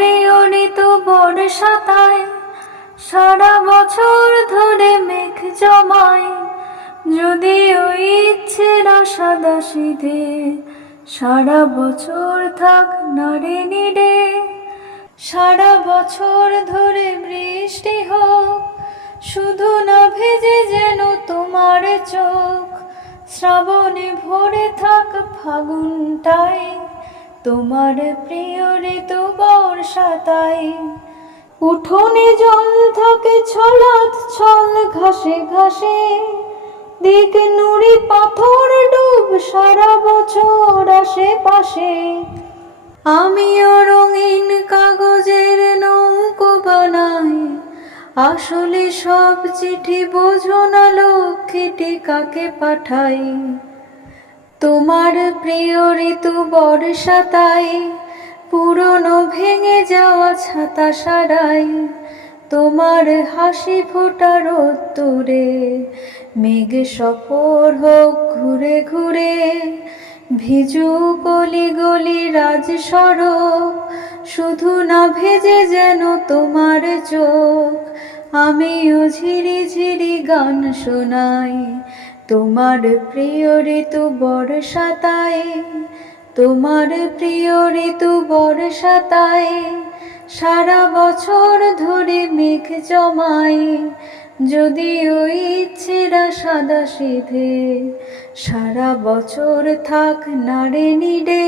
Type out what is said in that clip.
প্রিয় ঋতু বর্ষাতায়, সারা বছর ধরে মেঘ জমায়। যদিও ইচ্ছেরা সাদা সিধে, সারা বছর থাক নাড়ে নিড়ে। সারা বছর ধরে বৃষ্টি হোক, শুধু না ভেজে যেন তোমার চোখ। শ্রাবণে ভরে থাক ফাগুনটায়, তোমার প্রিয় ঋতু বর্ষাতায়। উঠোনে জল থাকে ছলাৎ ছল ঘাসে ঘাসে, দিক নুড়ি পাথর ডুব সারা বছর আশেপাশে। আমিও রঙিন কাগজের নৌকো বানাই, আসলে সব চিঠি বোঝো না লক্ষ্মীটি কাকে পাঠাই। তোমার প্রিয় ঋতু বর্ষাতাই, পুরনো ভেঙে যাওয়া ছাতা সারাই। তোমার হাসি ফোটা রোদ্দুরে, মেঘ সফর হোক ঘুরে ঘুরে। ভিজু গলি গলি রাজ সড়ক, শুধু না ভেজে যেন তোমার চোখ। আমিও ঝিরি ঝিরি গান শোনাই, তোমার প্রিয় ঋতু বর্ষাতায়। তোমার প্রিয় ঋতু বর্ষাতায়, সারা বছর ধরে মেঘ জমায়। যদিও ইচ্ছেরা সাদা সিধে, সারা বছর থাক নাড়ে নিড়ে।